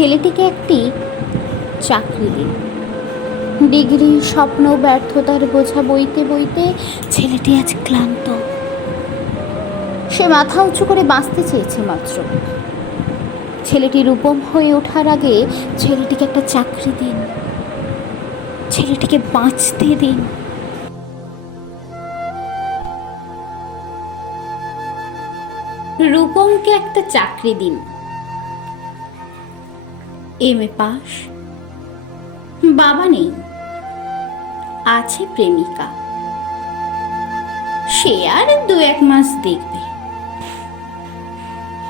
ছেলেটিকে একটি চাকরি দিন ডিগ্রি, স্বপ্ন, ব্যর্থতার বোঝা বইতে বইতে ছেলেটি আজ ক্লান্ত। সে মাথা উঁচু করে বাঁচতে চেয়েছে মাত্র। ছেলেটি রূপম হয়ে ওঠার আগে ছেলেটিকে একটা চাকরি দিন। ছেলেটিকে বাঁচতে দিন। রূপমকে একটা চাকরি দিন। এম এ পাস বাবা নেই। আছে প্রেমিকা। সে আর দু এক মাস দেখবে।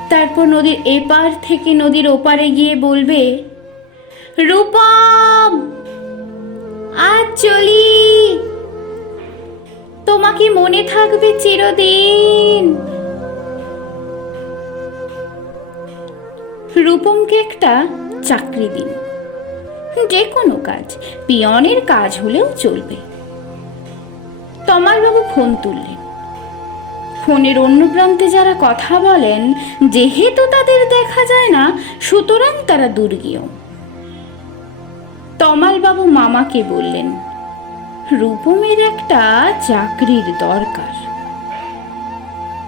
তারপর নদীর এপার থেকে নদীর ওপারে গিয়ে বলবে রূপম আজ চলি। তোমাকে মনে থাকবে চিরদিন। রূপমকে একটা চাকরি দিন। যে কোনো কাজ, পিয়নের কাজ হলেও চলবে। তমালবাবু ফোন তুললেন। ফোনের অন্য প্রান্তে যারা কথা বলেন, যেহেতু তাদের দেখা যায় না, সুতরাং তারা দুর্গীয়। তমালবাবু মামাকে বললেন, রূপমের একটা চাকরির দরকার।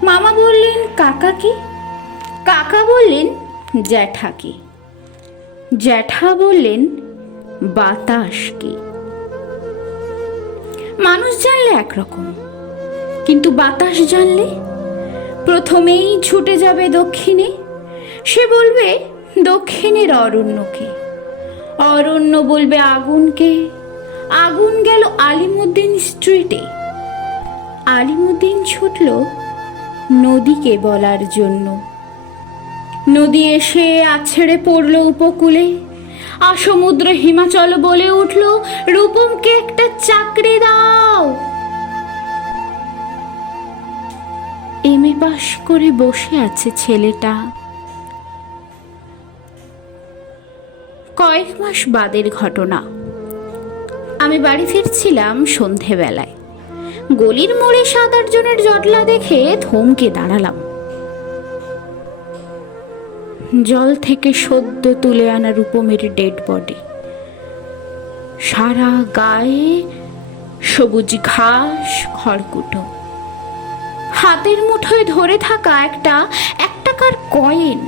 মামা বললেন কাকাকে কাকা বললেন, জ্যাঠাকে। জ্যাঠা বললেন বাতাসকে মানুষ জানলে একরকম, কিন্তু বাতাস জানলে প্রথমেই ছুটে যাবে দক্ষিণে। সে বলবে, দক্ষিণের অরণ্যকে অরণ্য বলবে আগুনকে। আগুন গেল আলিমুদ্দিন স্ট্রিটে আলিমুদ্দিন ছুটল নদীকে বলার জন্য। নদী এসে আছড়ে পড়ল উপকূলে। আসমুদ্র হিমাচল বলে উঠল, রূপমকে একটা চাকরি দাও। এম এ করে বসে আছে ছেলেটা। কয়েক মাস বাদের ঘটনা। আমি বাড়ি ফিরছিলাম সন্ধেবেলায়। গলির মোড়ে সাত আটজনের জটলা দেখে থমকে দাঁড়ালাম। জল থেকে সদ্য তুলে আনা রূপমের ডেড বডি। সারা গায়ে সবুজ ঘাস, খড়কুটো। হাতের মুঠোয় ধরে থাকা একটা এক টাকার কয়েন।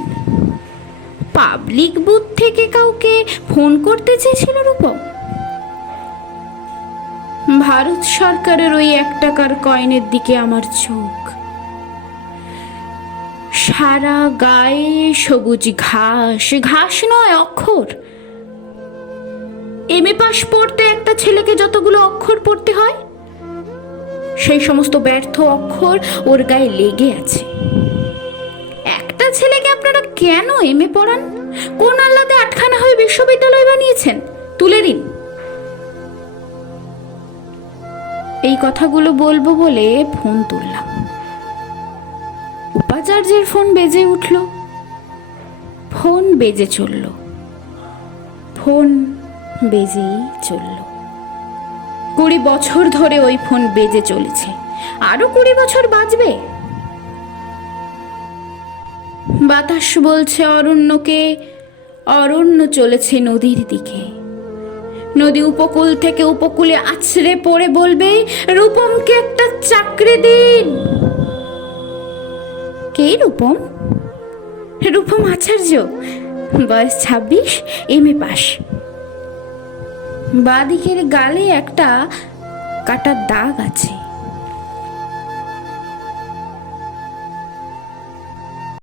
পাবলিক বুথ থেকে কাউকে ফোন করতে চেয়েছিল রূপম। ভারত সরকারের ওই এক টাকার কয়েনের দিকে আমার চোখ। সারা গায়ে সবুজ ঘাস ঘাস নয়, অক্ষর। এম এ পাস পড়তে একটা ছেলেকে যতগুলো অক্ষর পড়তে হয়, সেই সমস্ত ব্যর্থ অক্ষর ওর গায়ে লেগে আছে। একটা ছেলেকে আপনারা কেন এম এ পড়ান? কোন আল্লাদে আটখানা হয়ে বিশ্ববিদ্যালয় বানিয়েছেন? তুলে দিন। এই কথাগুলো বলব বলে ফোন তুললাম। উপাচার্যের ফোন বেজে উঠল। ফোন বেজে চলল। ফোন বেজেই চলল। কুড়ি বছর ধরে ওই ফোন বেজে চলেছে। আরও কুড়ি বছর বাজবে বাতাস বলছে অরণ্যকে, অরণ্য চলেছে নদীর দিকে। নদী উপকূল থেকে উপকূলে আছড়ে পড়ে বলবে, রূপমকে একটা চাকরি দিন। কে রূপম? রূপম আচার্য, বয়স ছাব্বিশ, এম এ পাস বাদিকের গালে একটা কাটার দাগ আছে।